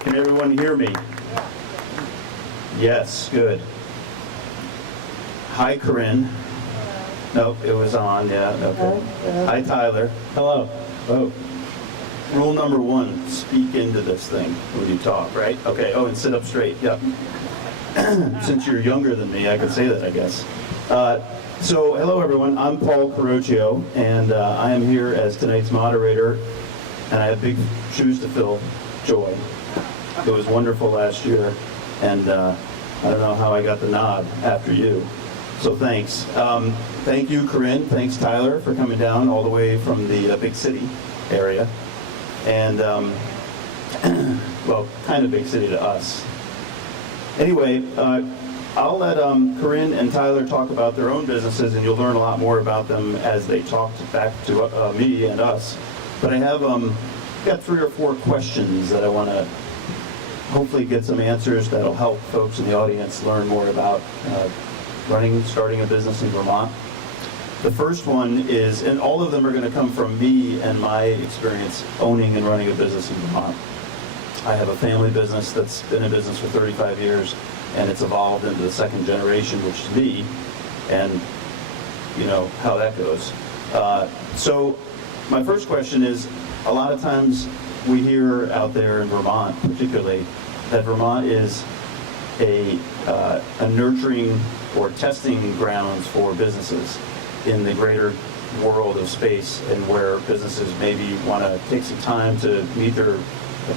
Can everyone hear me? Yes, good. Hi, Corinne. Nope, it was on, yeah, okay. Hi, Tyler. Hello. Oh. Rule number 1, speak into this thing when you talk, right? Okay, oh, and sit up straight, yep. Since you're younger than me, I could say that, I guess. So, hello everyone, I'm Paul Carroccio, and I am here as tonight's moderator, and I have big shoes to fill, Joy. It was wonderful last year, and I don't know how I got the nod after you, so thanks. Thank you, Corinne, thanks Tyler for coming down all the way from the big city area, and, well, kind of big city to us. Anyway, I'll let Corinne and Tyler talk about their own businesses, and you'll learn a lot more about them as they talk back to me and us. But I have got 3 or 4 questions that I want to hopefully get some answers that'll help folks in the audience learn more about starting a business in Vermont. The first one is, and all of them are going to come from me and my experience owning and running a business in Vermont. I have a family business that's been in business for 35 years, and it's evolved into the second generation, which is me, and you know how that goes. So my first question is, a lot of times we hear out there in Vermont particularly that Vermont is a nurturing or testing grounds for businesses in the greater world of space, and where businesses maybe want to take some time to meet a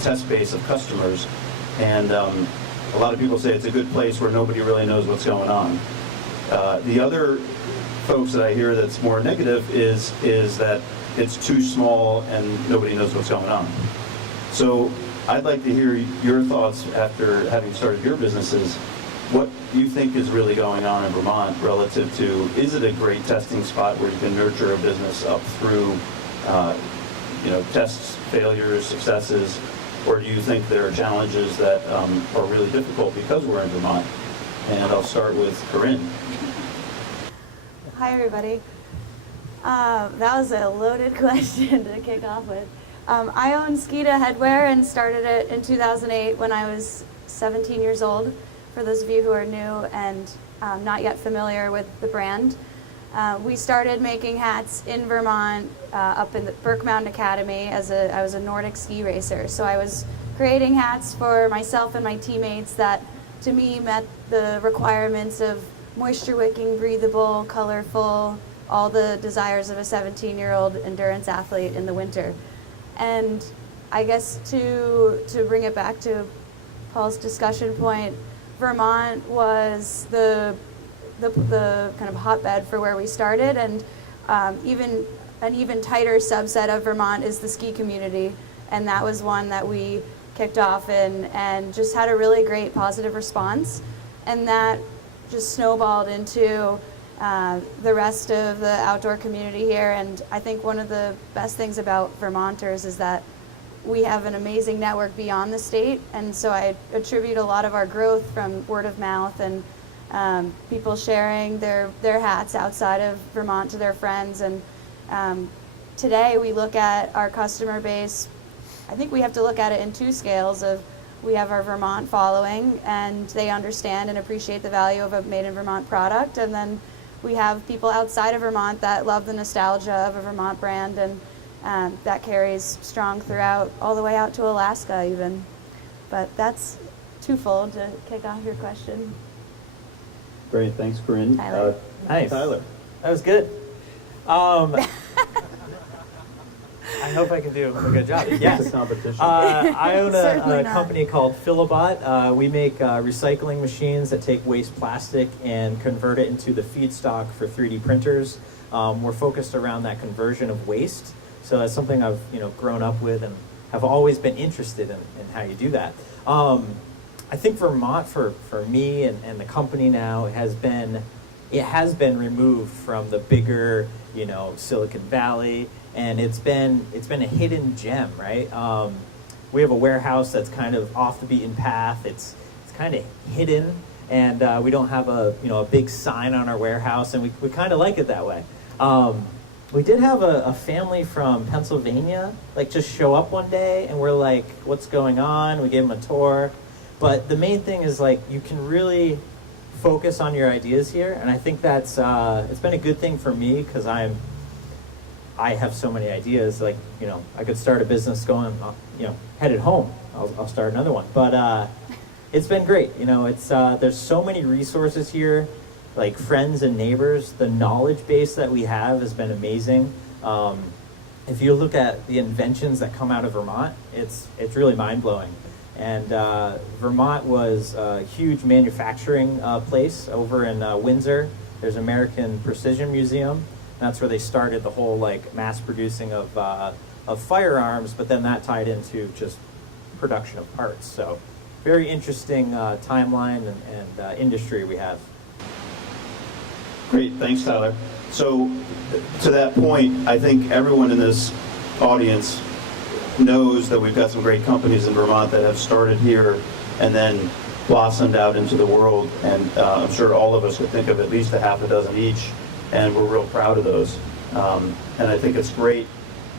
test base of customers, and a lot of people say it's a good place where nobody really knows what's going on. The other folks that I hear that's more negative is that it's too small and nobody knows what's going on. So I'd like to hear your thoughts after having started your businesses, what you think is really going on in Vermont relative to, is it a great testing spot where you can nurture a business up through tests, failures, successes, or do you think there are challenges that are really difficult because we're in Vermont? And I'll start with Corinne. Hi, everybody. That was a loaded question to kick off with. I own Skeeta Headwear and started it in 2008 when I was 17 years old, for those of you who are new and not yet familiar with the brand. We started making hats in Vermont up in the Burke Mountain Academy I was a Nordic ski racer. So I was creating hats for myself and my teammates that to me met the requirements of moisture wicking, breathable, colorful, all the desires of a 17-year-old endurance athlete in the winter. And I guess to bring it back to Paul's discussion point, Vermont was the kind of hotbed for where we started, and even an even tighter subset of Vermont is the ski community, and that was one that we kicked off in and just had a really great positive response, and that just snowballed into the rest of the outdoor community here. And I think one of the best things about Vermonters is that we have an amazing network beyond the state, and so I attribute a lot of our growth from word of mouth and people sharing their hats outside of Vermont to their friends. And today we look at our customer base, I think we have to look at it in 2 scales of, we have our Vermont following and they understand and appreciate the value of a made in Vermont product, and then we have people outside of Vermont that love the nostalgia of a Vermont brand, and that carries strong throughout, all the way out to Alaska even. But that's twofold to kick off your question. Great, thanks, Corinne. Tyler. Nice. Tyler. That was good. I hope I can do a good job. Yes. It's a competition. I own Certainly a not. company called Prevot. We make recycling machines that take waste plastic and convert it into the feedstock for 3D printers. We're focused around that conversion of waste. So that's something I've grown up with and have always been interested in how you do that. I think Vermont for me and the company now has been removed from the bigger Silicon Valley, and it's been a hidden gem, right? We have a warehouse that's kind of off the beaten path. It's kind of hidden, and we don't have a big sign on our warehouse, and we kind of like it that way. We did have a family from Pennsylvania, like just show up one day and we're like, what's going on? We gave them a tour. But the main thing is like, you can really focus on your ideas here. And I think that's, it's been a good thing for me because I have so many ideas. Like, you know, I could start a business going, you know, headed home. I'll start another one. But it's been great. You know, it's, there's so many resources here. Like friends and neighbors, the knowledge base that we have has been amazing. If you look at the inventions that come out of Vermont, it's really mind-blowing. And Vermont was a huge manufacturing place over in Windsor. There's American Precision Museum. That's where they started the whole like mass producing of firearms, but then that tied into just production of parts. So very interesting timeline and industry we have. Great, thanks, Tyler. So, to that point, I think everyone in this audience knows that we've got some great companies in Vermont that have started here and then blossomed out into the world, and I'm sure all of us could think of at least a half a dozen each, and we're real proud of those. And I think it's great,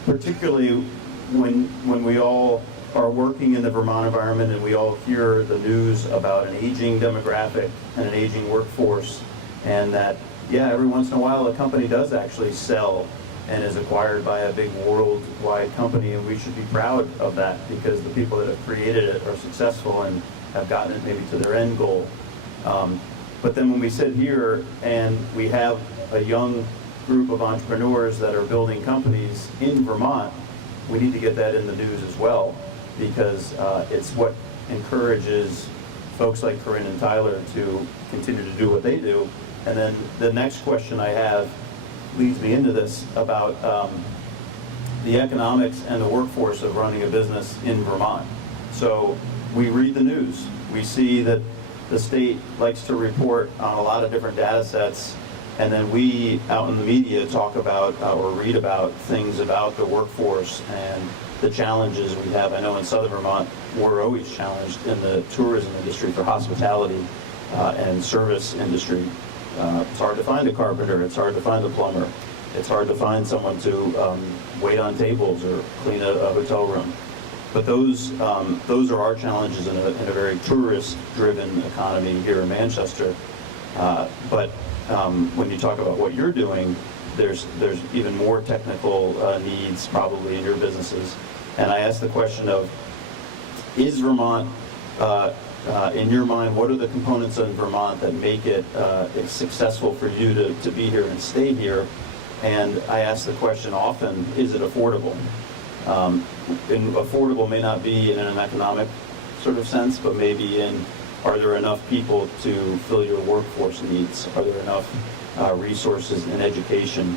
particularly when we all are working in the Vermont environment and we all hear the news about an aging demographic and an aging workforce, and that yeah, every once in a while a company does actually sell and is acquired by a big worldwide company, and we should be proud of that because the people that have created it are successful and have gotten it maybe to their end goal. But then when we sit here and we have a young group of entrepreneurs that are building companies in Vermont, we need to get that in the news as well, because it's what encourages folks like Corinne and Tyler to continue to do what they do. And then the next question I have leads me into this about the economics and the workforce of running a business in Vermont. So we read the news. We see that the state likes to report on a lot of different data sets, and then we out in the media talk about or read about things about the workforce and the challenges we have. I know in Southern Vermont we're always challenged in the tourism industry for hospitality and service industry. It's hard to find a carpenter, it's hard to find a plumber, it's hard to find someone to wait on tables or clean a hotel room. But those are our challenges in a very tourist-driven economy here in Manchester. But when you talk about what you're doing, there's even more technical needs probably in your businesses. And I asked the question of, is Vermont, in your mind, what are the components in Vermont that make it successful for you to be here and stay here? And I ask the question often, is it affordable? And affordable may not be in an economic sort of sense, but maybe in, are there enough people to fill your workforce needs? Are there enough resources in education?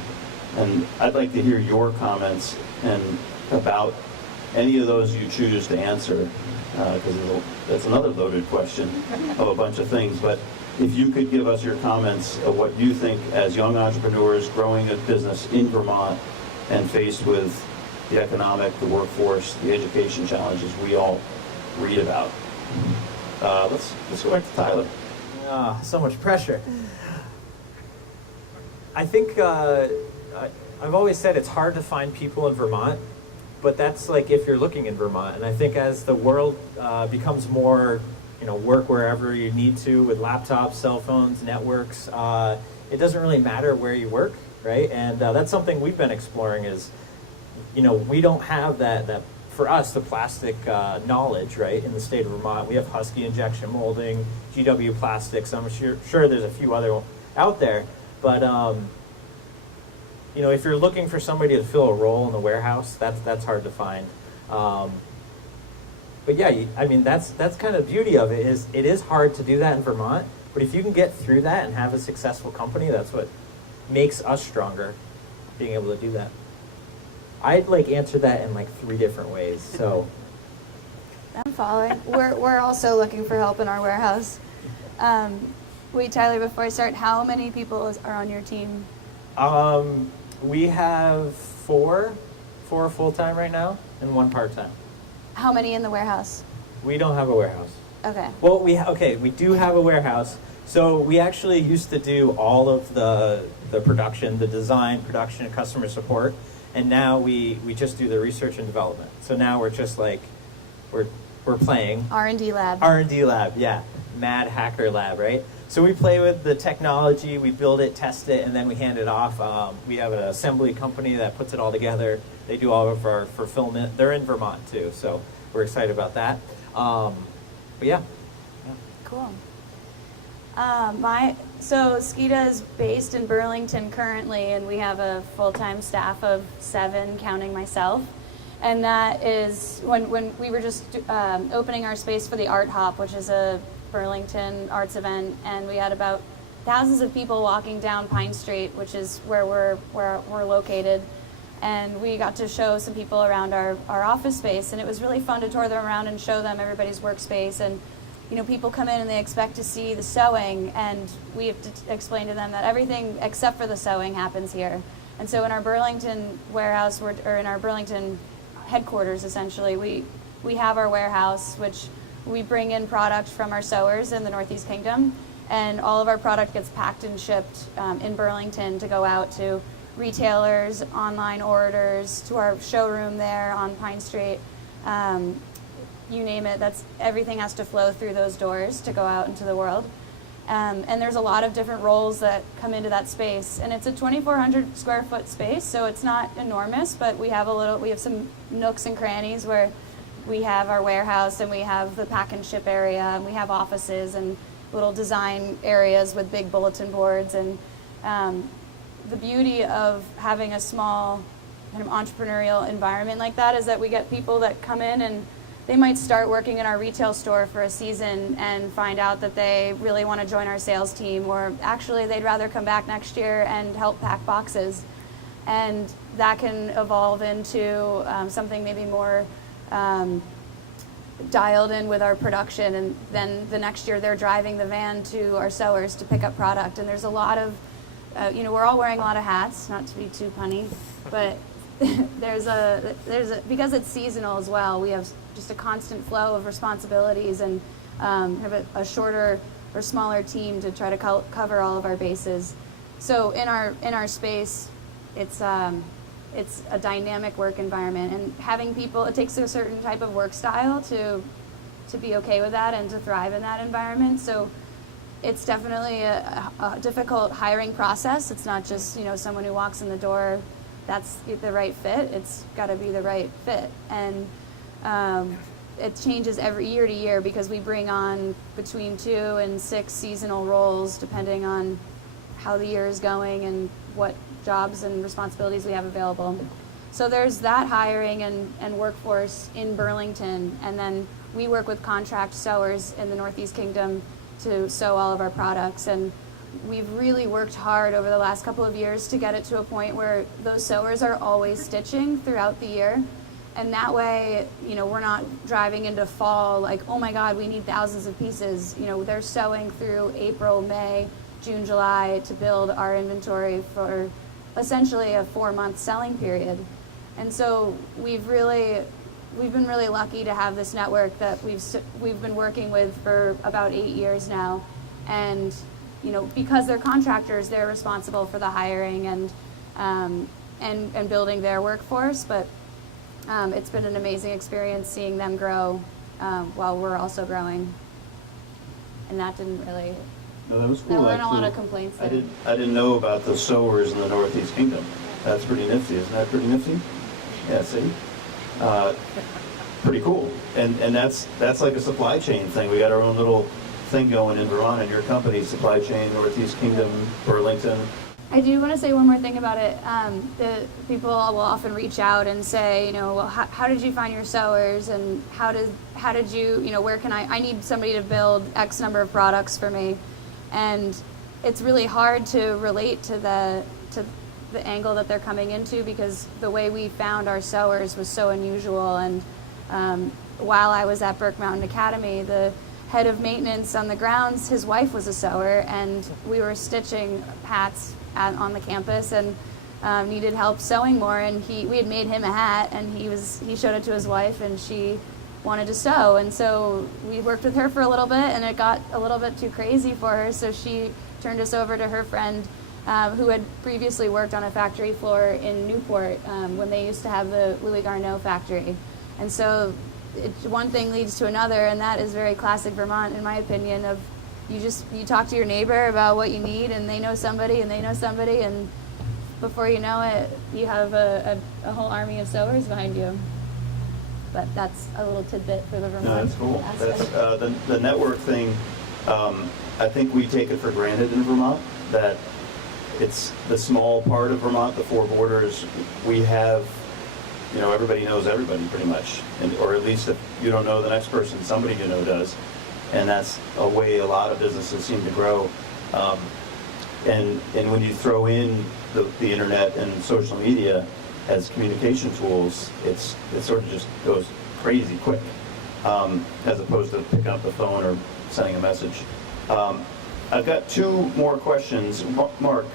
And I'd like to hear your comments and about any of those you choose to answer, because that's another loaded question of a bunch of things. But if you could give us your comments of what you think as young entrepreneurs growing a business in Vermont and faced with the economic, the workforce, the education challenges we all read about. Let's go back to Tyler. So much pressure. I think I've always said it's hard to find people in Vermont, but that's like if you're looking in Vermont. And I think as the world becomes more, work wherever you need to with laptops, cell phones, networks, it doesn't really matter where you work, right? And that's something we've been exploring is, we don't have that for us, the plastic knowledge, right, in the state of Vermont. We have Husky injection molding, GW Plastics. I'm sure there's a few other out there. But, if you're looking for somebody to fill a role in the warehouse, that's hard to find. But yeah, that's kind of the beauty of it is it is hard to do that in Vermont. But if you can get through that and have a successful company, that's what makes us stronger, being able to do that. I'd answer that in 3 different ways. So I'm following. We're also looking for help in our warehouse. Wait, Tyler, before I start, how many people are on your team? We have 4 full-time right now and 1 part-time. How many in the warehouse? We don't have a warehouse. Okay. Well, we do have a warehouse. So we actually used to do all of the production, the design, production, and customer support, and now we just do the research and development. So now we're just like, we're playing. R&D lab. R&D lab, yeah. Mad hacker lab, right? So we play with the technology, we build it, test it, and then we hand it off. We have an assembly company that puts it all together. They do all of our fulfillment. They're in Vermont too, so we're excited about that. But yeah. Cool. So Skida is based in Burlington currently, and we have a full-time staff of 7, counting myself. And that is when we were just opening our space for the Art Hop, which is a Burlington arts event, and we had about thousands of people walking down Pine Street, which is where we're located. And we got to show some people around our office space, and it was really fun to tour them around and show them everybody's workspace. And people come in and they expect to see the sewing, and we have to explain to them that everything except for the sewing happens here. And so in our Burlington warehouse, or in our Burlington headquarters, essentially, we have our warehouse, which we bring in product from our sewers in the Northeast Kingdom, and all of our product gets packed and shipped in Burlington to go out to retailers, online orders, to our showroom there on Pine Street. You name it, everything has to flow through those doors to go out into the world. And there's a lot of different roles that come into that space, and it's a 2,400 square foot space, so it's not enormous, but we have some nooks and crannies where we have our warehouse, and we have the pack and ship area, and we have offices and little design areas with big bulletin boards. And the beauty of having a small kind of entrepreneurial environment like that is that we get people that come in and they might start working in our retail store for a season and find out that they really want to join our sales team, or actually they'd rather come back next year and help pack boxes. And that can evolve into something maybe more dialed in with our production, and then the next year they're driving the van to our sewers to pick up product. And there's a lot of, we're all wearing a lot of hats, not to be too punny, but because it's seasonal as well, we have just a constant flow of responsibilities, and have a shorter or smaller team to try to cover all of our bases. So in our space, it's a dynamic work environment, and having people, it takes a certain type of work style to be okay with that and to thrive in that environment. So it's definitely a difficult hiring process. It's not just someone who walks in the door, that's the right fit. It's got to be the right fit, and it changes every year to year because we bring on between 2 and 6 seasonal roles depending on how the year is going and what jobs and responsibilities we have available. So there's that hiring and workforce in Burlington, and then we work with contract sewers in the Northeast Kingdom to sew all of our products. And we've really worked hard over the last couple of years to get it to a point where those sewers are always stitching throughout the year. And that way, we're not driving into fall like, oh my God, we need thousands of pieces. They're sewing through April, May, June, July to build our inventory for essentially a 4-month selling period. And so we've been really lucky to have this network that we've been working with for about 8 years now. And because they're contractors, they're responsible for the hiring and building their workforce. But it's been an amazing experience seeing them grow while we're also growing. And that didn't really. No, that was cool. There weren't actually. a lot of complaints there. I didn't know about the sewers in the Northeast Kingdom. That's pretty nifty. Isn't that pretty nifty? Yeah, see? Pretty cool. And that's like a supply chain thing. We got our own little thing going in Vermont, and your company, supply chain, Northeast Kingdom, Burlington. I do want to say one more thing about it. The people will often reach out and say, well, how did you find your sewers, and how did you, where can I need somebody to build X number of products for me. And it's really hard to relate to the angle that they're coming into, because the way we found our sewers was so unusual. And while I was at Burke Mountain Academy, the head of maintenance on the grounds, his wife was a sewer, and we were stitching hats on the campus, and needed help sewing more. And we had made him a hat, and he showed it to his wife, and she wanted to sew. And so we worked with her for a little bit, and it got a little bit too crazy for her. So she turned us over to her friend who had previously worked on a factory floor in Newport when they used to have the Louis Garneau factory. And so one thing leads to another, and that is very classic Vermont, in my opinion, of you talk to your neighbor about what you need, and they know somebody, and they know somebody, and before you know it, you have a whole army of sewers behind you. But that's a little tidbit for the Vermont. No, that's cool. aspect. That's, the network thing, I think we take it for granted in Vermont, that it's the small part of Vermont, the four borders. We have, everybody knows everybody pretty much. Or at least if you don't know the next person, somebody you know does. And that's a way a lot of businesses seem to grow. And when you throw in the internet and social media as communication tools, it sort of just goes crazy quick, as opposed to picking up the phone or sending a message. I've got two more questions. Mark,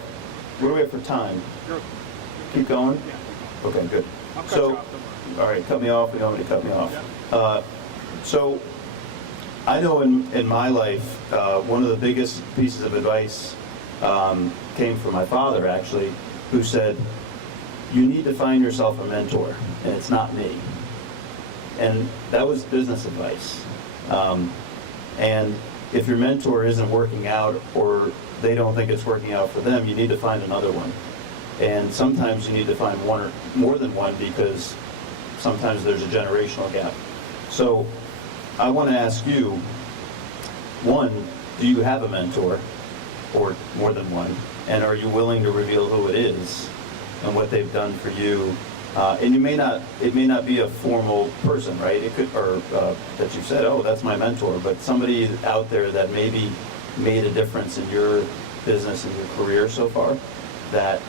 what do we have for time? Sure. Keep going? Yeah. Okay, good. I'll cut you off, don't worry. All right, cut me off. You don't want me to cut me off. Yeah. So I know in my life, one of the biggest pieces of advice came from my father, actually, who said, you need to find yourself a mentor, and it's not me. And that was business advice. And if your mentor isn't working out, or they don't think it's working out for them, you need to find another one. And sometimes you need to find one or more than one, because sometimes there's a generational gap. So I want to ask you, one, do you have a mentor, or more than one? And are you willing to reveal who it is and what they've done for you? And it may not be a formal person, right? It could, or that you said, oh, that's my mentor, but somebody out there that maybe made a difference in your business and your career so far, that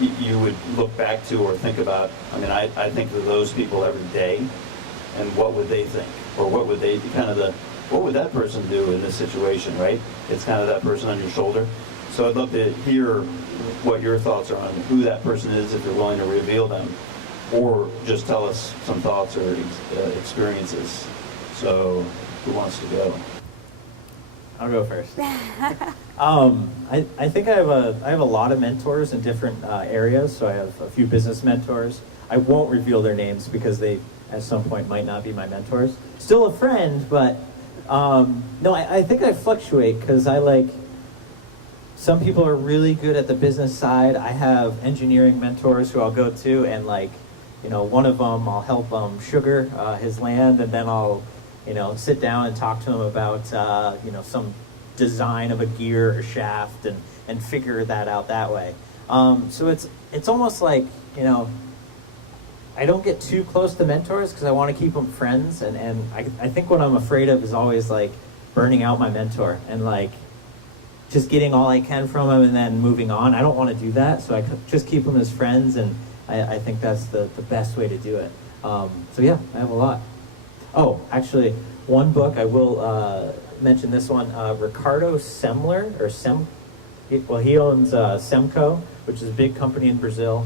you would look back to or think about. I mean, I think of those people every day, and what would they think, or what would they what would that person do in this situation, right? It's kind of that person on your shoulder. So I'd love to hear what your thoughts are on who that person is, if you're willing to reveal them, or just tell us some thoughts or experiences. So who wants to go? I'll go first. I think I have a lot of mentors in different areas. So I have a few business mentors. I won't reveal their names because they at some point might not be my mentors. Still a friend, but no, I think I fluctuate, because some people are really good at the business side. I have engineering mentors who I'll go to, and one of them, I'll help sugar his land, and then I'll sit down and talk to him about some design of a gear or shaft, and figure that out that way. So it's almost like, I don't get too close to mentors because I want to keep them friends, and I think what I'm afraid of is always burning out my mentor and just getting all I can from him and then moving on. I don't want to do that, so I just keep them as friends, and I think that's the best way to do it. So yeah, I have a lot. Oh, actually, one book, I will mention this one, Ricardo Semler, he owns Semco, which is a big company in Brazil.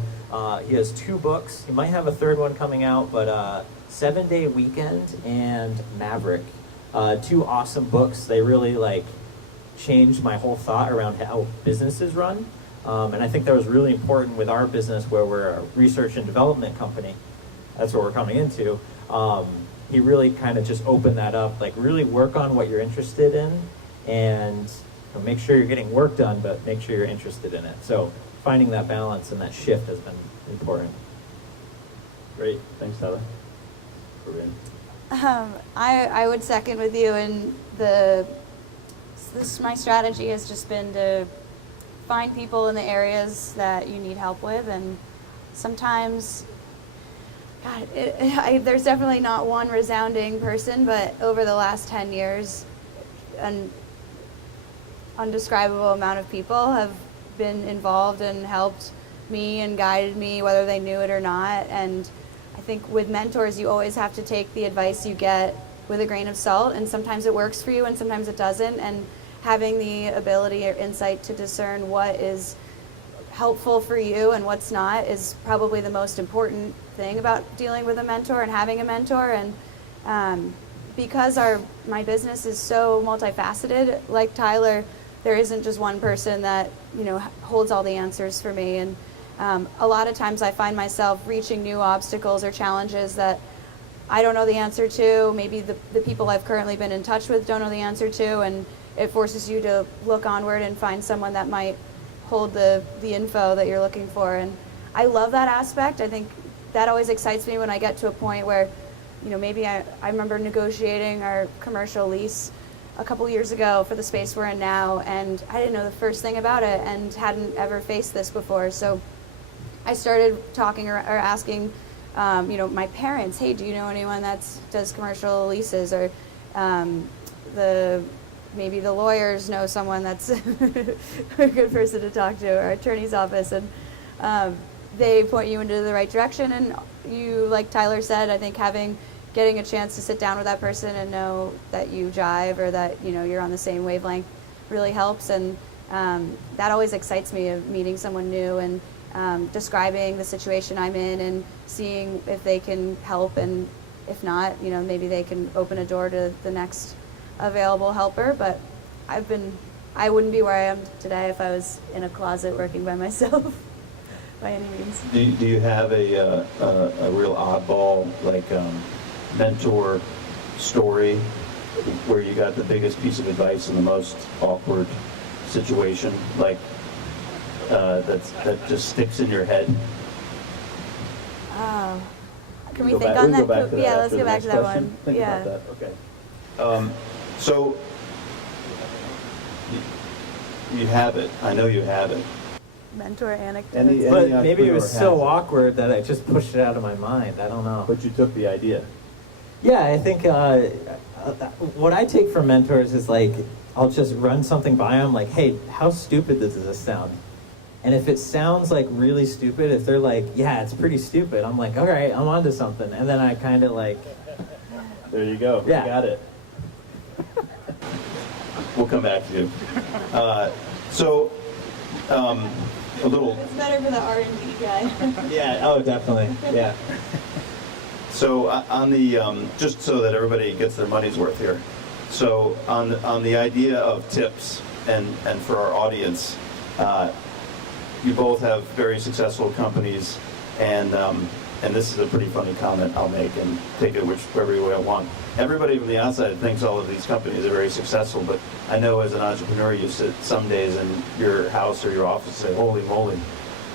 He has two books. He might have a third one coming out, but 7-Day Weekend and Maverick. Two awesome books. They really changed my whole thought around how businesses run. And I think that was really important with our business, where we're a research and development company. That's what we're coming into. He really kind of just opened that up, really work on what you're interested in, and make sure you're getting work done, but make sure you're interested in it. So finding that balance and that shift has been important. Great, thanks, Tyler. Corinne. I would second with you, and my strategy has just been to find people in the areas that you need help with, and sometimes, God, there's definitely not one resounding person, but over the last 10 years, an undescribable amount of people have been involved and helped me and guided me, whether they knew it or not. And I think with mentors, you always have to take the advice you get with a grain of salt, and sometimes it works for you and sometimes it doesn't, and having the ability or insight to discern what is helpful for you and what's not is probably the most important thing about dealing with a mentor and having a mentor. And because my business is so multifaceted, like Tyler, there isn't just one person that, holds all the answers for me. And a lot of times I find myself reaching new obstacles or challenges that I don't know the answer to. Maybe the people I've currently been in touch with don't know the answer to, and it forces you to look onward and find someone that might hold the info that you're looking for. And I love that aspect. I think that always excites me when I get to a point where, maybe I remember negotiating our commercial lease a couple years ago for the space we're in now, and I didn't know the first thing about it and hadn't ever faced this before. So I started talking or asking, my parents, hey, do you know anyone that does commercial leases? Or maybe the lawyers know someone that's a good person to talk to, or attorney's office, and they point you into the right direction. And you, like Tyler said, I think getting a chance to sit down with that person and know that you jive, or that you're on the same wavelength, really helps. And that always excites me, of meeting someone new and describing the situation I'm in and seeing if they can help, and if not, maybe they can open a door to the next available helper. But I wouldn't be where I am today if I was in a closet working by myself by any means. Do you have a real oddball, like, mentor story where you got the biggest piece of advice in the most awkward situation, like, that just sticks in your head? Can we think on that? Yeah, let's go back to that one. Think Yeah. about that. Okay. So you have it. I know you have it. Mentor anecdotes. Any But maybe it was entrepreneur so has it. awkward that I just pushed it out of my mind. I don't know. But you took the idea. Yeah, I think what I take from mentors is, like, I'll just run something by them, like, hey, how stupid does this sound? And if it sounds like really stupid, if they're like, yeah, it's pretty stupid, I'm like, all right, I'm onto something. And then I kind of like, There you go. Yeah. You got it. We'll come back to you. A little. It's better for the R&D guy. yeah, oh, definitely, yeah. So on the just so that everybody gets their money's worth here. So on the idea of tips, and for our audience, you both have very successful companies, and this is a pretty funny comment I'll make, and take it whichever way I want. Everybody from the outside thinks all of these companies are very successful, but I know as an entrepreneur, you sit some days in your house or your office and say, holy moly,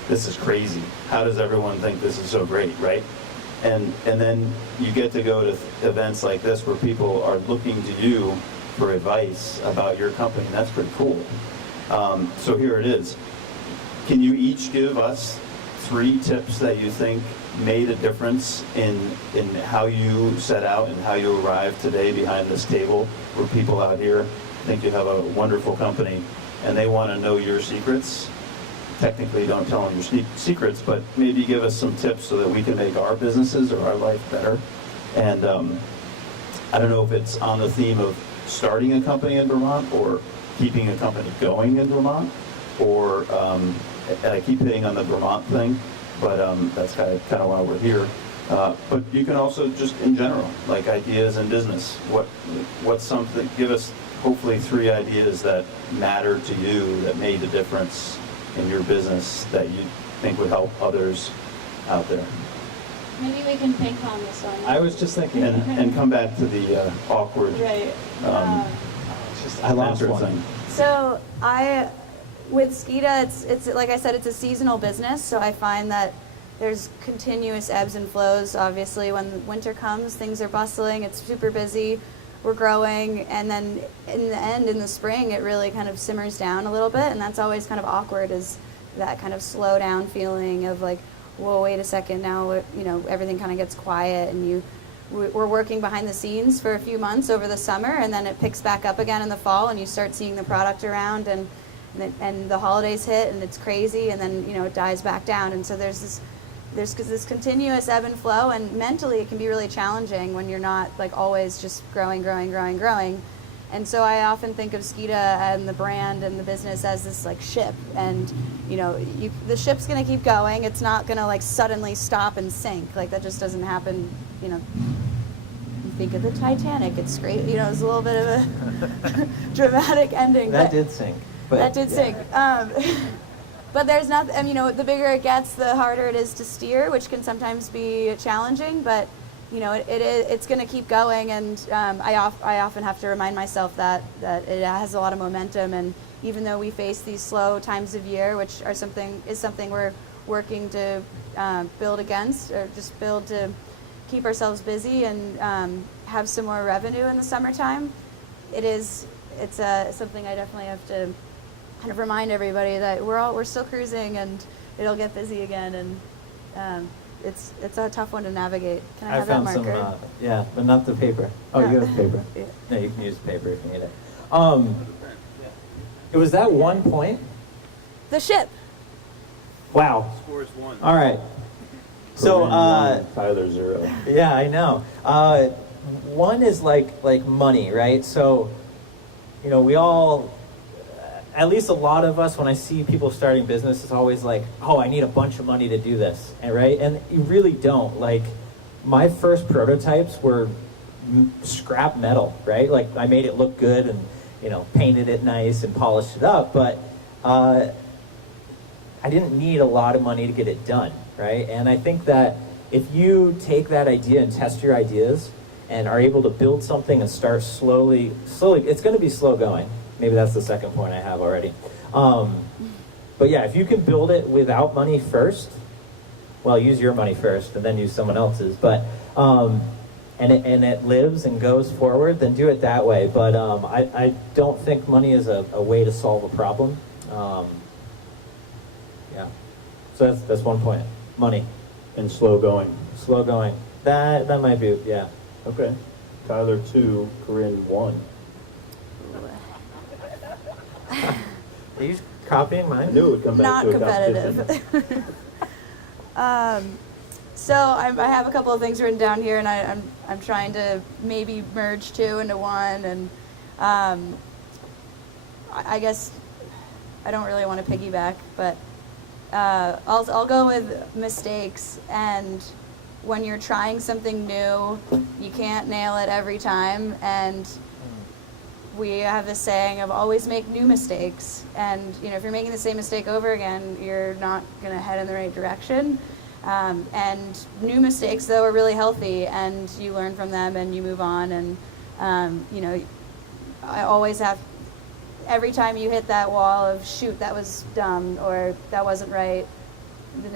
this is crazy. How does everyone think this is so great, right? And then you get to go to events like this where people are looking to you for advice about your company, and that's pretty cool. So here it is. Can you each give us 3 tips that you think made a difference in how you set out and how you arrived today behind this table, where people out here think you have a wonderful company and they want to know your secrets? Technically, don't tell them your secrets, but maybe give us some tips so that we can make our businesses or our life better. And I don't know if it's on the theme of starting a company in Vermont, or keeping a company going in Vermont, or I keep hitting on the Vermont thing, but that's kind of why we're here. But you can also just in general, like ideas in business. What's something? Give us hopefully 3 ideas that matter to you, that made a difference in your business, that you think would help others out there. Maybe we can ping pong this one. I was just thinking, And come back to the awkward Right. I lost mentor one. thing. So with Skeeta, it's like I said, it's a seasonal business. So I find that there's continuous ebbs and flows. Obviously, when winter comes, things are bustling. It's super busy. We're growing, and then in the end, in the spring, it really kind of simmers down a little bit, and that's always kind of awkward. Is that kind of slow down feeling of like, whoa, wait a second, now everything kind of gets quiet, and we're working behind the scenes for a few months over the summer, and then it picks back up again in the fall, and you start seeing the product around, and the holidays hit, and it's crazy, and then it dies back down, and so there's this continuous ebb and flow, and mentally it can be really challenging when you're not like always just growing. And so I often think of Skeeta and the brand and the business as this like ship, and the ship's gonna keep going. It's not gonna like suddenly stop and sink. Like that just doesn't happen, in think of the Titanic. It's great. You know, it's a little bit of a dramatic ending. That but did sink. But, that did sink. But there's not, and you know, the bigger it gets, the harder it is to steer, which can sometimes be challenging. But you know, it's going to keep going, and I often have to remind myself that it has a lot of momentum. And even though we face these slow times of year, which are something we're working to build against, or just build to keep ourselves busy and have some more revenue in the summertime, it's something I definitely have to kind of remind everybody that we're still cruising, and it'll get busy again, and it's a tough one to navigate. Can I have that marker? Some, yeah, but not the paper. Oh, you have paper. Yeah. No, you can use paper if you need it. It was that 1 point? The ship. Wow. Scores 1. All right. So, Corinne 1, Tyler 0. yeah, I know. 1 is like money, right? So, you know, we all, at least a lot of us, when I see people starting business, it's always like, oh, I need a bunch of money to do this, and right? And you really don't. Like, my first prototypes were scrap metal, right? Like, I made it look good and, you know, painted it nice and polished it up, but I didn't need a lot of money to get it done, right? And I think that if you take that idea and test your ideas and are able to build something and start slowly, it's going to be slow going. Maybe that's the second point I have already. But yeah, if you can build it without money first, well, use your money first and then use someone else's. But and it lives and goes forward, then do it that way. But I don't think money is a way to solve a problem. Yeah. So that's 1 point. Money. And slow going. Slow going. That might be, yeah. Okay. Tyler 2, Corinne 1. Are you copying I mine? knew it would come back Not to a competition. competitive. So I have a couple of things written down here, and I'm trying to maybe merge 2 into 1, and I guess I don't really want to piggyback, but I'll go with mistakes. And when you're trying something new, you can't nail it every time, and we have this saying of always make new mistakes. And you know, if you're making the same mistake over again, you're not going to head in the right direction. And new mistakes, though, are really healthy, and you learn from them and you move on. And you know, I always have, every time you hit that wall of shoot, that was dumb, or that wasn't right, the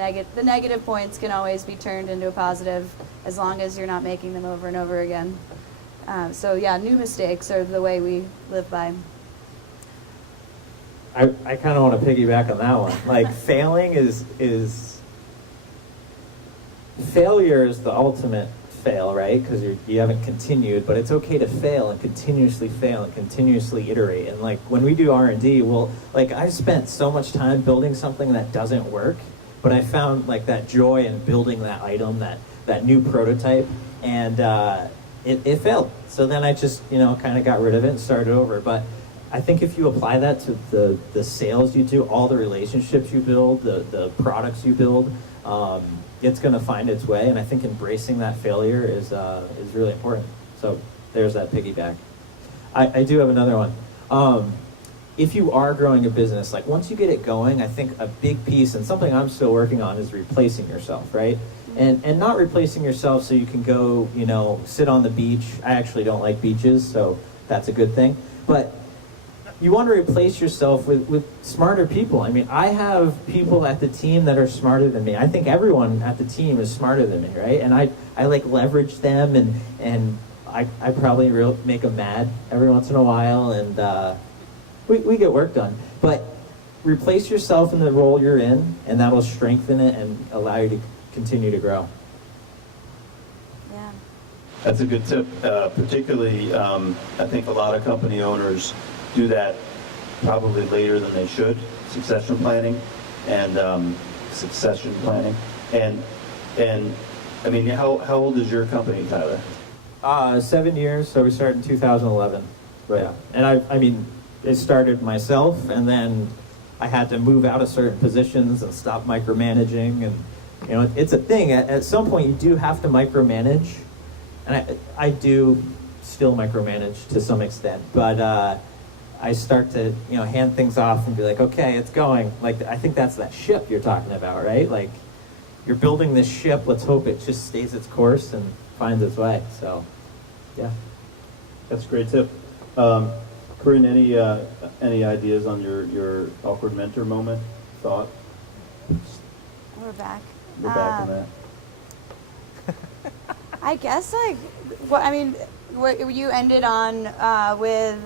negative points can always be turned into a positive as long as you're not making them over and over again. So yeah, new mistakes are the way we live by. I kind of want to piggyback on that one. Like, failure is the ultimate fail, right? Because you haven't continued, but it's okay to fail and continuously iterate. And like, when we do R&D, I spent so much time building something that doesn't work, but I found like that joy in building that item, that new prototype, and it failed. So then I just, you know, kind of got rid of it and started over. But I think if you apply that to the sales you do, all the relationships you build, the products you build, it's going to find its way. And I think embracing that failure is really important. So there's that piggyback. I do have another one. If you are growing a business, like once you get it going, I think a big piece, and something I'm still working on, is replacing yourself, right? And not replacing yourself so you can go, you know, sit on the beach. I actually don't like beaches, so that's a good thing. But you want to replace yourself with smarter people. I mean, I have people at the team that are smarter than me. I think everyone at the team is smarter than me, right? And I like leverage them, and I probably make them mad every once in a while, and we get work done. But replace yourself in the role you're in, and that'll strengthen it and allow you to continue to grow. Yeah. That's a good tip. Particularly, I think a lot of company owners do that probably later than they should. Succession planning. And I mean, how old is your company, Tyler? 7 years, so we started in 2011. Right. Yeah. And I mean, it started myself, and then I had to move out of certain positions and stop micromanaging. And you know, it's a thing. At some point, you do have to micromanage, and I do still micromanage to some extent, but I start to, hand things off and be like, okay, it's going. Like, I think that's that ship you're talking about, right? Like, you're building this ship, let's hope it just stays its course and finds its way. So, yeah. That's a great tip. Corinne, any ideas on your awkward mentor moment? Thought? We're back. We're back on that. I guess what you ended on with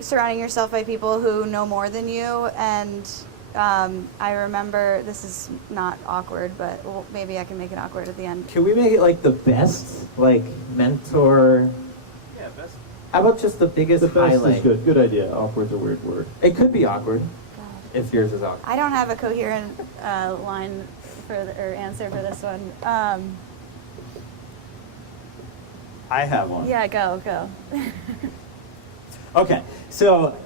surrounding yourself by people who know more than you, and I remember, this is not awkward, but maybe I can make it awkward at the end. Can we make it like the best, like, mentor? Yeah, best. How about just the biggest The best highlight? is good. Good idea. Awkward's a weird word. It could be awkward God. if yours is awkward. I don't have a coherent line or answer for this one. I have one. Yeah, go. Okay, so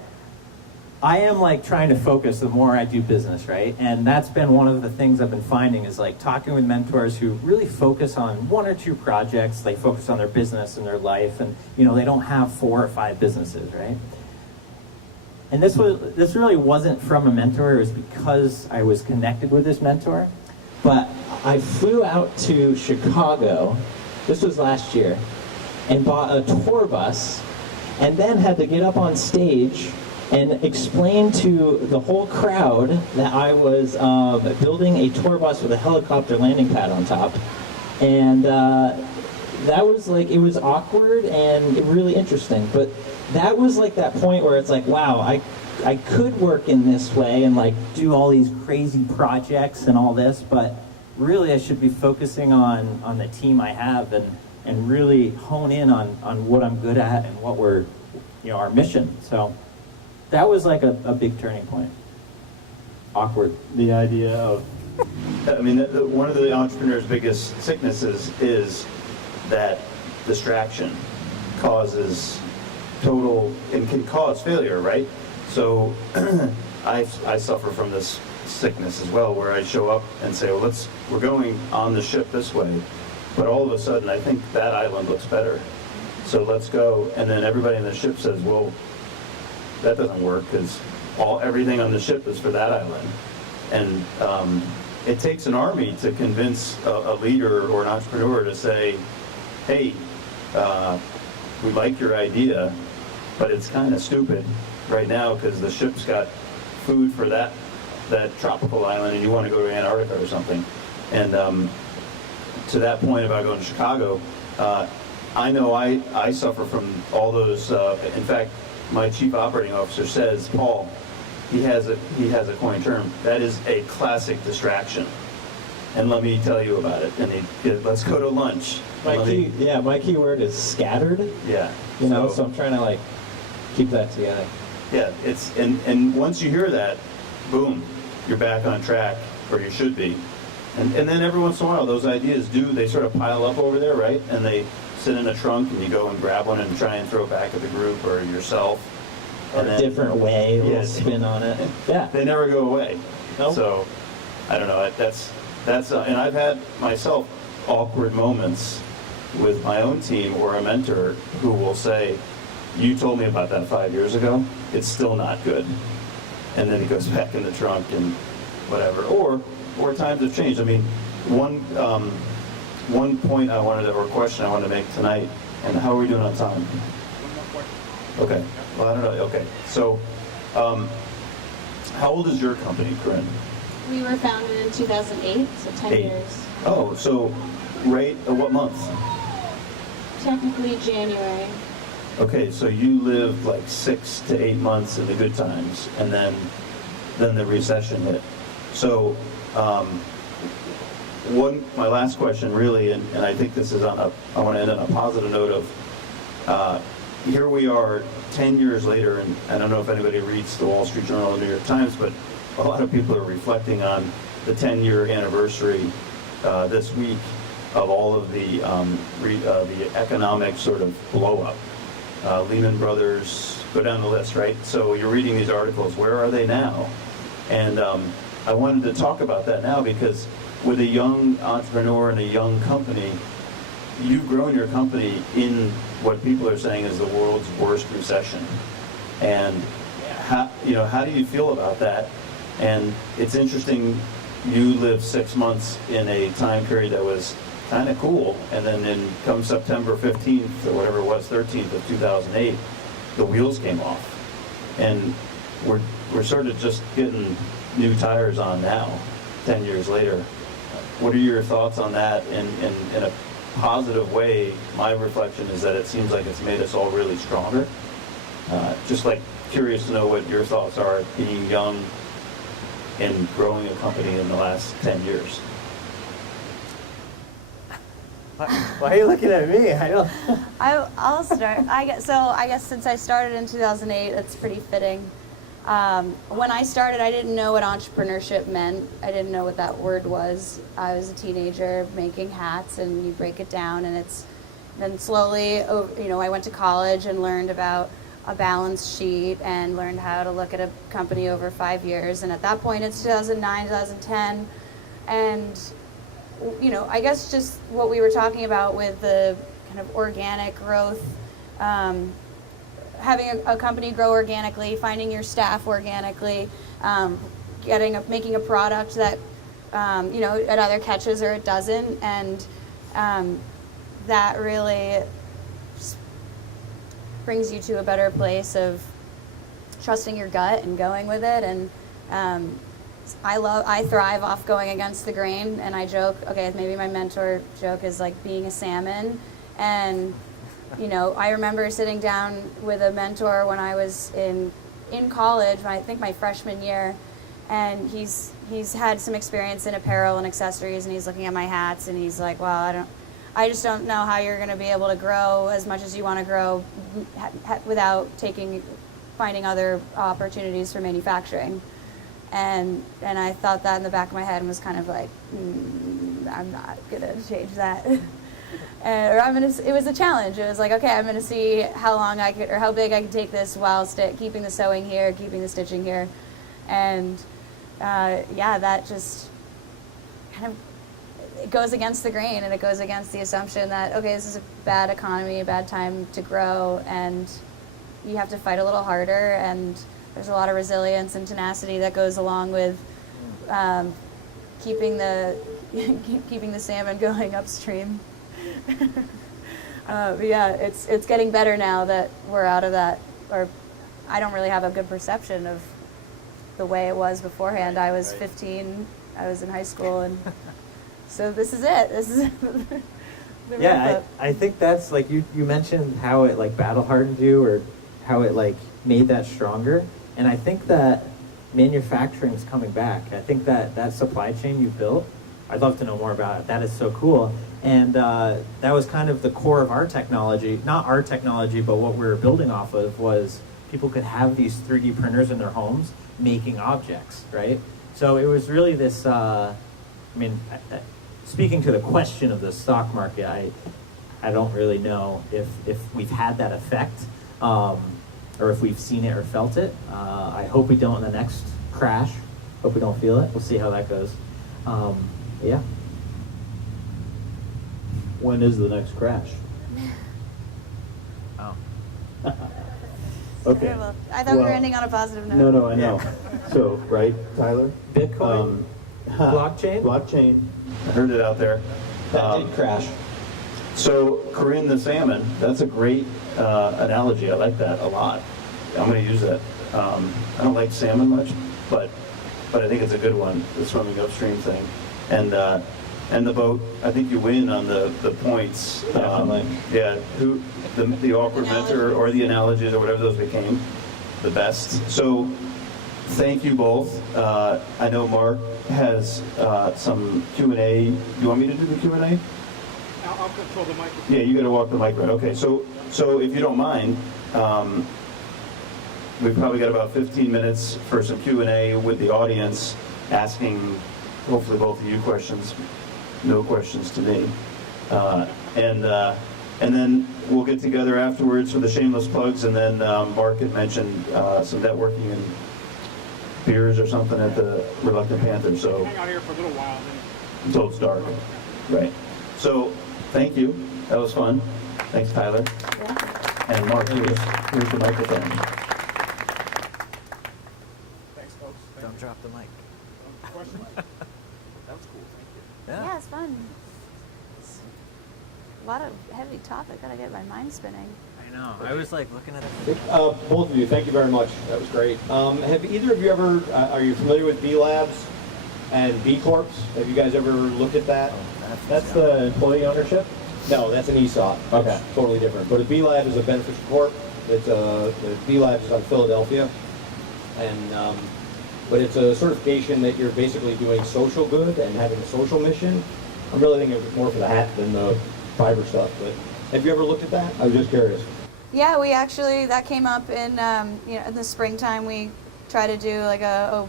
I am like trying to focus the more I do business, right? And that's been one of the things I've been finding is like talking with mentors who really focus on one or two projects. They focus on their business and their life, and they don't have 4 or 5 businesses, right? And this really wasn't from a mentor. It was because I was connected with this mentor. But I flew out to Chicago, this was last year, and bought a tour bus, and then had to get up on stage and explain to the whole crowd that I was building a tour bus with a helicopter landing pad on top. And that was like, it was awkward and really interesting. But that was like that point where it's like, wow, I could work in this way and like do all these crazy projects and all this, but really I should be focusing on the team I have and really hone in on what I'm good at and what we're, our mission. So that was like a big turning point. Awkward. The idea of, one of the entrepreneur's biggest sicknesses is that distraction causes and can cause failure, right? So I suffer from this sickness as well, where I show up and say, well, we're going on the ship this way, but all of a sudden I think that island looks better, so let's go. And then everybody in the ship says, well, that doesn't work because everything on the ship is for that island. And it takes an army to convince a leader or an entrepreneur to say, hey, we like your idea, but it's kind of stupid right now because the ship's got food for that tropical island and you want to go to Antarctica or something. And to that point about going to Chicago, I know I suffer from all those. In fact, my chief operating officer says, Paul, he has a coined term, that is a classic distraction. And let me tell you about it. And let's go to lunch. My key word is scattered. Yeah. So I'm trying to like keep that together. Yeah, and once you hear that, boom, you're back on track, or you should be. And then every once in a while, those ideas they sort of pile up over there, right? And they sit in a trunk, and you go and grab one and try and throw it back at the group or yourself. And a different way, a little spin on it. Yeah. They never go away. Nope. So, I don't know, that's and I've had myself awkward moments with my own team or a mentor who will say, you told me about that 5 years ago, it's still not good. And then it goes back in the trunk and whatever. Or times have changed. One point or question I wanted to make tonight, and how are we doing on time? One more question. Okay. Well, I don't know. Okay. So, how old is your company, Corinne? We were founded in 2008, so 10 8. years. Oh, so what month? Technically January. Okay, so you lived like 6 to 8 months in the good times, and then the recession hit. So, my last question really, and I think this is I want to end on a positive note of, here we are 10 years later, and I don't know if anybody reads the Wall Street Journal or the New York Times, but a lot of people are reflecting on the 10-year anniversary this week of all of the economic sort of blow-up. Lehman Brothers, go down the list, right? So you're reading these articles, where are they now? And I wanted to talk about that now because with a young entrepreneur and a young company, you've grown your company in what people are saying is the world's worst recession. And how do you feel about that? And it's interesting, you lived 6 months in a time period that was kind of cool, and then come September 15th or whatever it was, 13th of 2008, the wheels came off. And we're sort of just getting new tires on now, 10 years later. What are your thoughts on that? In a positive way, my reflection is that it seems like it's made us all really stronger. Just like curious to know what your thoughts are being young and growing a company in the last 10 years. Why are you looking at me? I don't. I'll start. I guess since I started in 2008, it's pretty fitting. When I started, I didn't know what entrepreneurship meant. I didn't know what that word was. I was a teenager making hats, and you break it down, and it's then slowly, I went to college and learned about a balance sheet and learned how to look at a company over 5 years. And at that point, it's 2009, 2010, and I guess just what we were talking about with the kind of organic growth, having a company grow organically, finding your staff organically, making a product that it either catches or it doesn't, and that really brings you to a better place of trusting your gut and going with it. And I thrive off going against the grain, and I joke, maybe my mentor joke is like being a salmon. And I remember sitting down with a mentor when I was in college, I think my freshman year, and he's had some experience in apparel and accessories, and he's looking at my hats, and he's like, well, I just don't know how you're going to be able to grow as much as you want to grow without finding other opportunities for manufacturing. And I thought that in the back of my head and was kind of like, I'm not gonna change that. It was a challenge. It was like, okay, I'm gonna see how long I could, or how big I could take this while keeping the sewing here, keeping the stitching here. And that just kind of, it goes against the grain, and it goes against the assumption that, okay, this is a bad economy, a bad time to grow, and you have to fight a little harder, and there's a lot of resilience and tenacity that goes along with keeping the salmon going upstream. But yeah, it's getting better now that we're out of that, or I don't really have a good perception of the way it was beforehand. I was 15, I was in high school, and so this is it. Yeah, I think that's like you mentioned how it like battle hardened you, or how it like made that stronger. And I think that manufacturing is coming back. I think that supply chain you built, I'd love to know more about it. That is so cool. And that was kind of the core of our technology, not our technology, but what we were building off of was people could have these 3D printers in their homes making objects, right? So it was really this, speaking to the question of the stock market, I don't really know if we've had that effect. Or if we've seen it or felt it. I hope we don't in the next crash. Hope we don't feel it. We'll see how that goes. Yeah. When is the next crash? Oh. Okay. I thought we were ending on a positive note. No, I know. So, right, Tyler? Bitcoin? Blockchain? Blockchain. I heard it out there. That did crash. So, Corinne the salmon, that's a great analogy. I like that a lot. I'm going to use that. I don't like salmon much, but I think it's a good one, the swimming upstream thing. And the boat, I think you win on the points. Definitely. Yeah, the awkward mentor or the analogies or whatever those became, the best. So, thank you both. I know Mark has some Q&A. Do you want me to do the Q&A? I'll control the microphone. Yeah, you got to walk the mic right. Okay, so if you don't mind, we've probably got about 15 minutes for some Q&A with the audience, asking hopefully both of you questions, no questions to me, and then we'll get together afterwards for the shameless plugs, and then Mark had mentioned some networking and beers or something at the Reluctant Panther. So Hang out here for a little while. Then. until it's dark, right? So thank you. That was fun. Thanks, Tyler. Yeah. And Mark, here's the microphone. Thanks, folks. Don't drop the mic. Question? That was cool, thank you. Yeah, it's fun. It's a lot of heavy topic. Gotta get my mind spinning. I know. I was like looking at it. Both of you, thank you very much. That was great. Have either of you ever, are you familiar with B Labs and B Corps? Have you guys ever looked at that? That's the employee ownership? No, that's an ESOP. Okay. It's totally different. But a B Lab is a beneficial corp. It's the B Labs is on Philadelphia, and but it's a certification that you're basically doing social good and having a social mission. I'm really thinking of it more for the hat than the fiber stuff. But have you ever looked at that? I was just curious. Yeah, we actually, that came up in, in the springtime. We try to do like a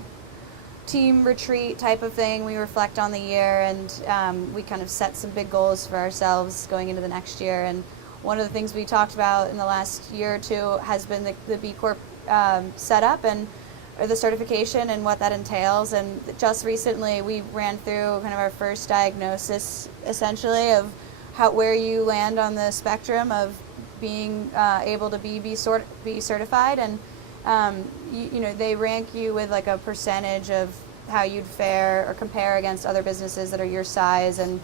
team retreat type of thing. We reflect on the year, and we kind of set some big goals for ourselves going into the next year. And one of the things we talked about in the last year or two has been the B Corp setup or the certification and what that entails. And just recently we ran through kind of our first diagnosis, essentially, of where you land on the spectrum of being able to be certified. And they rank you with like a percentage of how you'd fare or compare against other businesses that are your size, and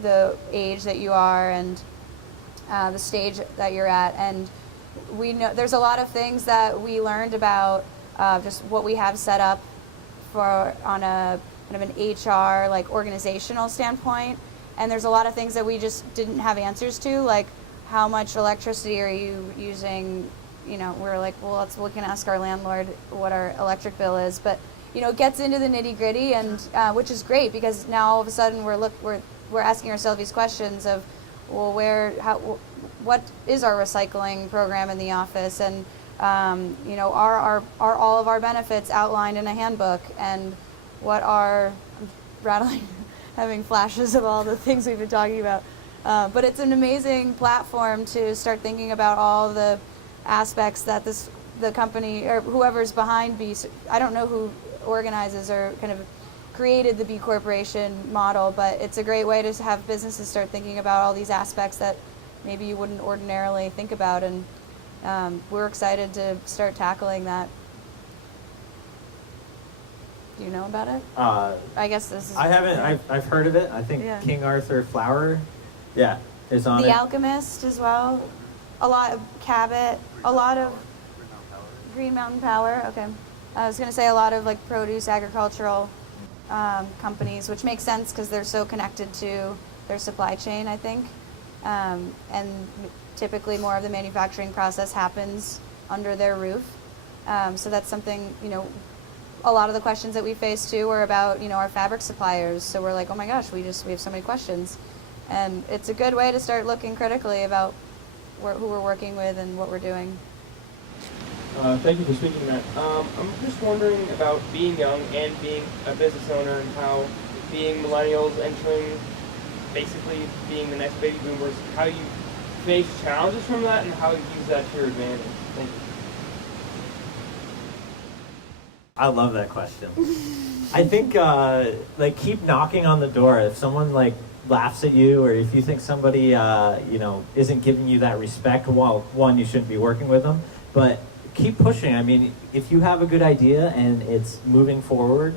the age that you are, and the stage that you're at. And we know there's a lot of things that we learned about just what we have set up for on a kind of an HR like organizational standpoint. And there's a lot of things that we just didn't have answers to, like how much electricity are you using? We're like, well, we can ask our landlord what our electric bill is. But it gets into the nitty gritty, and which is great, because now all of a sudden we're asking ourselves these questions of, well, what is our recycling program in the office, and are all of our benefits outlined in a handbook, and what are having flashes of all the things we've been talking about. But it's an amazing platform to start thinking about all the aspects that the company or whoever's behind I don't know who organizes or kind of created the B Corporation model, but it's a great way to have businesses start thinking about all these aspects that maybe you wouldn't ordinarily think about. And we're excited to start tackling that. Do you know about it? I guess this is... I haven't. I've heard of it. I think Yeah. King Arthur Flower, is on The it. Alchemist as well. A lot of Cabot. A lot of Green Mountain Power. Okay. I was going to say a lot of like produce agricultural companies, which makes sense because they're so connected to their supply chain, I think. And typically more of the manufacturing process happens under their roof. So that's something, a lot of the questions that we face too are about, our fabric suppliers. So we're like, oh my gosh, we have so many questions. And it's a good way to start looking critically about who we're working with and what we're doing. Thank you for speaking to that. I'm just wondering about being young and being a business owner, and how being millennials entering, basically being the next baby boomers, how you face challenges from that and how you use that to your advantage. Thank you. I love that question. I think keep knocking on the door. If someone laughs at you, or if you think somebody isn't giving you that respect, well, one, you shouldn't be working with them, but keep pushing. I mean, if you have a good idea and it's moving forward,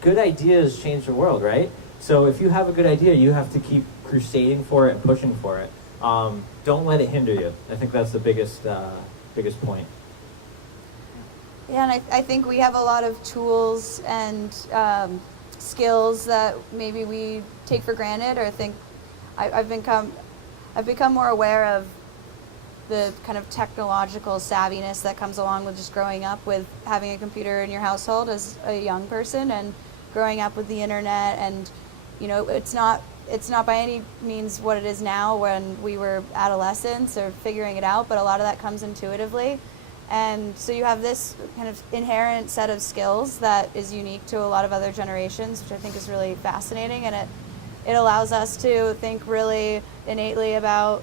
good ideas change the world, right? So if you have a good idea, you have to keep crusading for it and pushing for it. Don't let it hinder you. I think that's the biggest point. Yeah, and I think we have a lot of tools and skills that maybe we take for granted, or think I've become more aware of the kind of technological savviness that comes along with just growing up with having a computer in your household as a young person, and growing up with the internet. And it's not by any means what it is now when we were adolescents or figuring it out, but a lot of that comes intuitively. And so you have this kind of inherent set of skills that is unique to a lot of other generations, which I think is really fascinating. And it allows us to think really innately about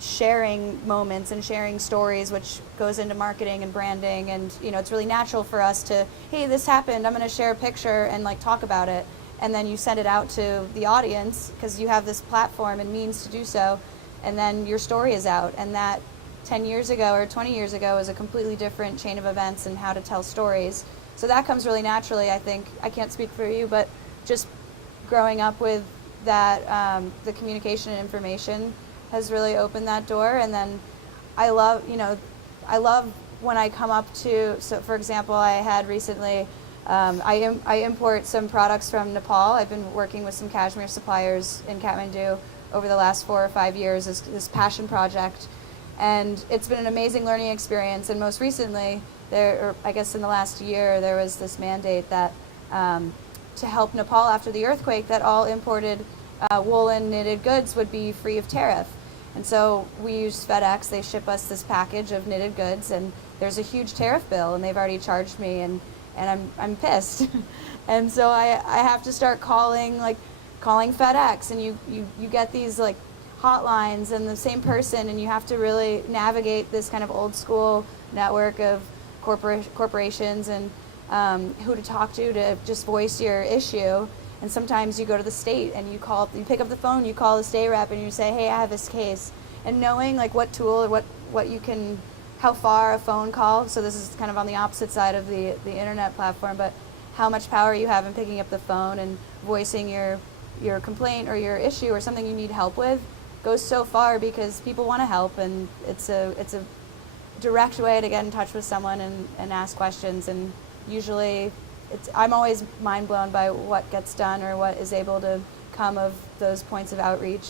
sharing moments and sharing stories, which goes into marketing and branding. And it's really natural for us to, hey, this happened, I'm going to share a picture and talk about it. and then you send it out to the audience because you have this platform and means to do so, and then your story is out. And that 10 years ago or 20 years ago is a completely different chain of events and how to tell stories. So that comes really naturally, I think. I can't speak for you, but just growing up with that, the communication and information has really opened that door. And then I love when I come up to, so for example, I had recently, I import some products from Nepal. I've been working with some cashmere suppliers in Kathmandu over the last 4 or 5 years, this passion project. And it's been an amazing learning experience. And most recently, I guess in the last year, there was this mandate that to help Nepal after the earthquake, that all imported woolen knitted goods would be free of tariff. And so we use FedEx. They ship us this package of knitted goods, and there's a huge tariff bill, and they've already charged me, and I'm pissed. And so I have to start calling FedEx, and you get these like hotlines and the same person, and you have to really navigate this kind of old school network of corporations and who to talk to just voice your issue. And sometimes you go to the state and you pick up the phone, you call the state rep and you say, hey, I have this case. And knowing like what tool or what you can, how far a phone call, so this is kind of on the opposite side of the internet platform, but how much power you have in picking up the phone and voicing your complaint or your issue or something you need help with goes so far, because people want to help, and it's a direct way to get in touch with someone and ask questions. And usually I'm always mind blown by what gets done or what is able to come of those points of outreach.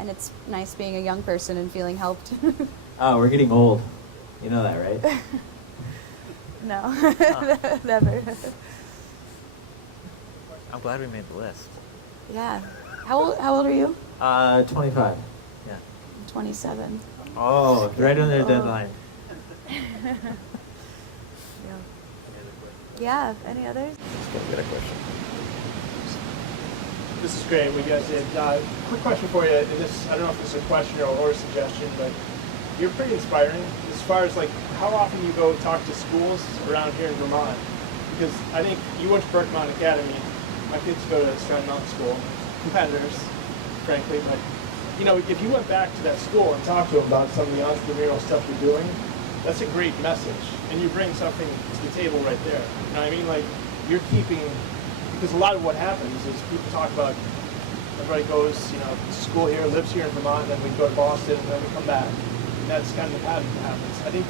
And it's nice being a young person and feeling helped. Oh, we're getting old. You know that, right? No, never. I'm glad we made the list. Yeah. How old are you? 25. Yeah. 27. Oh, right on the deadline. Yeah. Any others? Get a question. This is great, what you guys did. Quick question for you, and this, I don't know if this is a question or a suggestion, but you're pretty inspiring as far as like how often you go talk to schools around here in Vermont. Because I think you went to Vermont Academy. My kids go to Strand Mountain School, competitors, frankly, but you know, if you went back to that school and talked to them about some of the entrepreneurial stuff you're doing, that's a great message, and you bring something to the table right there. You know what I mean? Like, you're keeping, because a lot of what happens is people talk about, everybody goes, you know, to school here, lives here in Vermont, and then we go to Boston, and then we come back. And that's kind of the pattern that happens. I think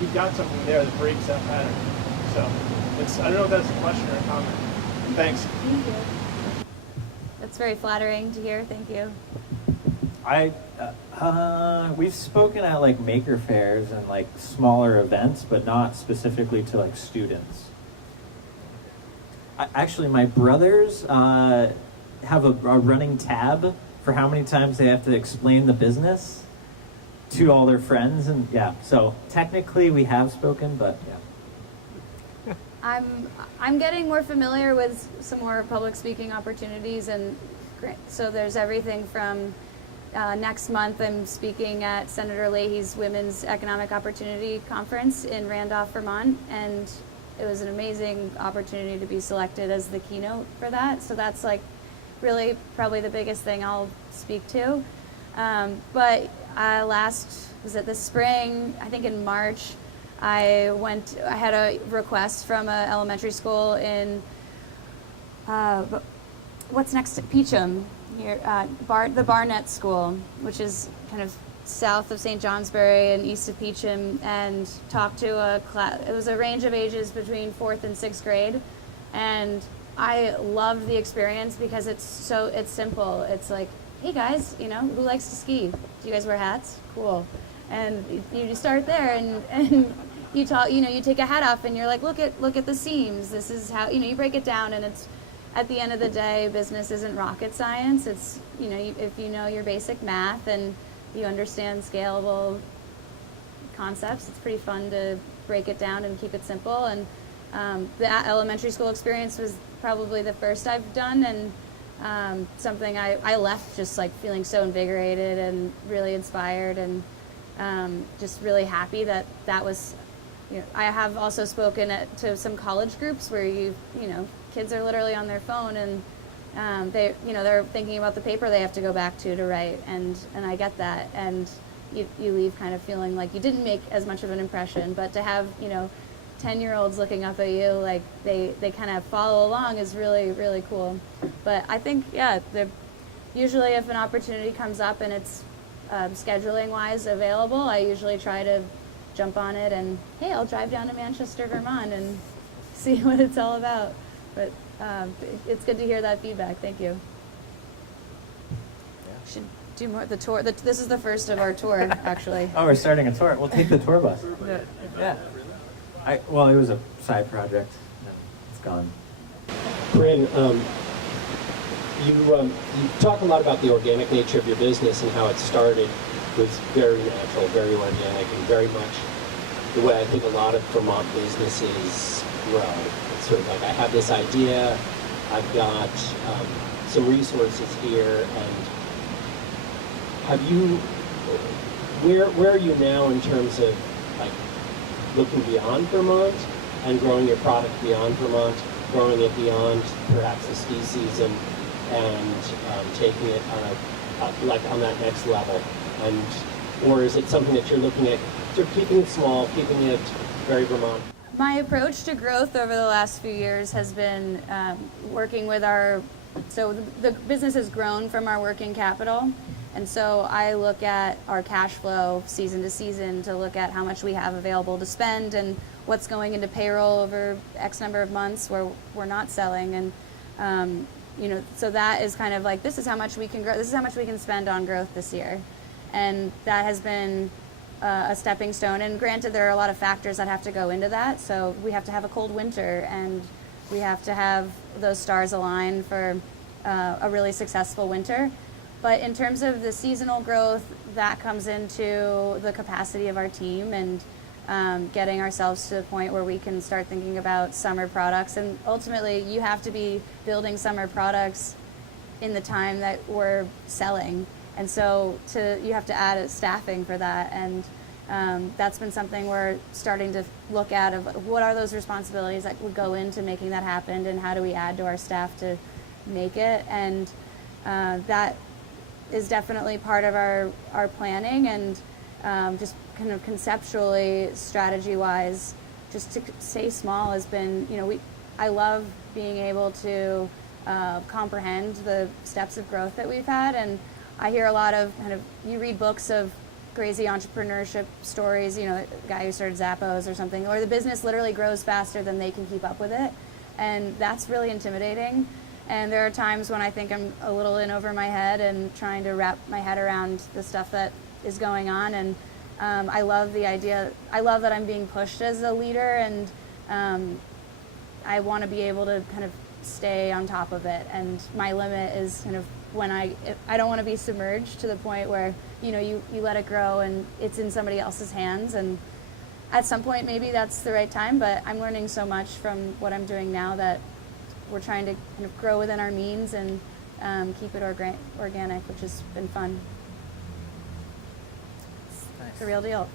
you've got something there that breaks that pattern. So, I don't know if that's a question or a comment. Thanks. Thank you. That's very flattering to hear. Thank you. We've spoken at like maker fairs and like smaller events, but not specifically to like students. Actually, my brothers have a running tab for how many times they have to explain the business to all their friends, and yeah. So technically, we have spoken, but yeah. I'm getting more familiar with some more public speaking opportunities, and so there's everything from next month I'm speaking at Senator Leahy's Women's Economic Opportunity Conference in Randolph, Vermont, and it was an amazing opportunity to be selected as the keynote for that. So that's like really probably the biggest thing I'll speak to. But this spring, I think in March, I had a request from an elementary school in, what's next to Peacham, here, the Barnett School, which is kind of south of St. Johnsbury and east of Peacham, and talked to a class. It was a range of ages between 4th and 6th grade, and I loved the experience because it's simple. It's like, hey guys, you know, who likes to ski? Do you guys wear hats? Cool. And you start there, and you talk. You know, you take a hat off, and you're like, look at the seams. This is how, you know, you break it down, and it's, at the end of the day, business isn't rocket science. It's, you know, if you know your basic math and you understand scalable concepts, it's pretty fun to break it down and keep it simple. And the elementary school experience was probably the first I've done, and something I left just like feeling so invigorated and really inspired, and just really happy that was, you know, I have also spoken to some college groups where you know, kids are literally on their phone, and they're thinking about the paper they have to go back to write, and I get that, and you leave kind of feeling like you didn't make as much of an impression. But to have 10-year-olds looking up at you, like they kind of follow along, is really, really cool. But I think, usually if an opportunity comes up and it's scheduling wise available, I usually try to jump on it, and hey, I'll drive down to Manchester, Vermont and see what it's all about. But it's good to hear that feedback. Thank you. Should do more. The tour. This is the first of our tour, actually. Oh, we're starting a tour. We'll take the tour bus. Yeah. Well, it was a side project. No, it's gone. Corinne, you talk a lot about the organic nature of your business and how it started was very natural, very organic, and very much the way I think a lot of Vermont businesses grow. It's sort of like, I have this idea, I've got some resources here, and have you, where are you now in terms of like looking beyond Vermont and growing your product beyond Vermont, growing it beyond perhaps the ski season, and taking it on that next level? And or is it something that you're looking at, sort of keeping it small, keeping it very Vermont? My approach to growth over the last few years has been working with the business has grown from our working capital. And so I look at our cash flow season to season to look at how much we have available to spend and what's going into payroll over X number of months where we're not selling. And, so that is kind of like, this is how much we can grow, this is how much we can spend on growth this year. And that has been a stepping stone. And granted, there are a lot of factors that have to go into that. So we have to have a cold winter, and we have to have those stars align for a really successful winter. But in terms of the seasonal growth, that comes into the capacity of our team and getting ourselves to the point where we can start thinking about summer products. And ultimately, you have to be building summer products in the time that we're selling. And so you have to add staffing for that. And that's been something we're starting to look at, of what are those responsibilities that would go into making that happen, and how do we add to our staff to make it. And that is definitely part of our planning, and just kind of conceptually, strategy-wise, just to stay small has been, I love being able to comprehend the steps of growth that we've had. And I hear a lot of you read books of crazy entrepreneurship stories, the guy who started Zappos or something, or the business literally grows faster than they can keep up with it. And that's really intimidating. And there are times when I think I'm a little in over my head and trying to wrap my head around the stuff that is going on. And I love the idea. I love that I'm being pushed as a leader, and I want to be able to kind of stay on top of it. And my limit is kind of when I don't want to be submerged to the point where you let it grow and it's in somebody else's hands. And at some point maybe that's the right time, but I'm learning so much from what I'm doing now that we're trying to kind of grow within our means and keep it organic, which has been fun. Nice. It's a real deal.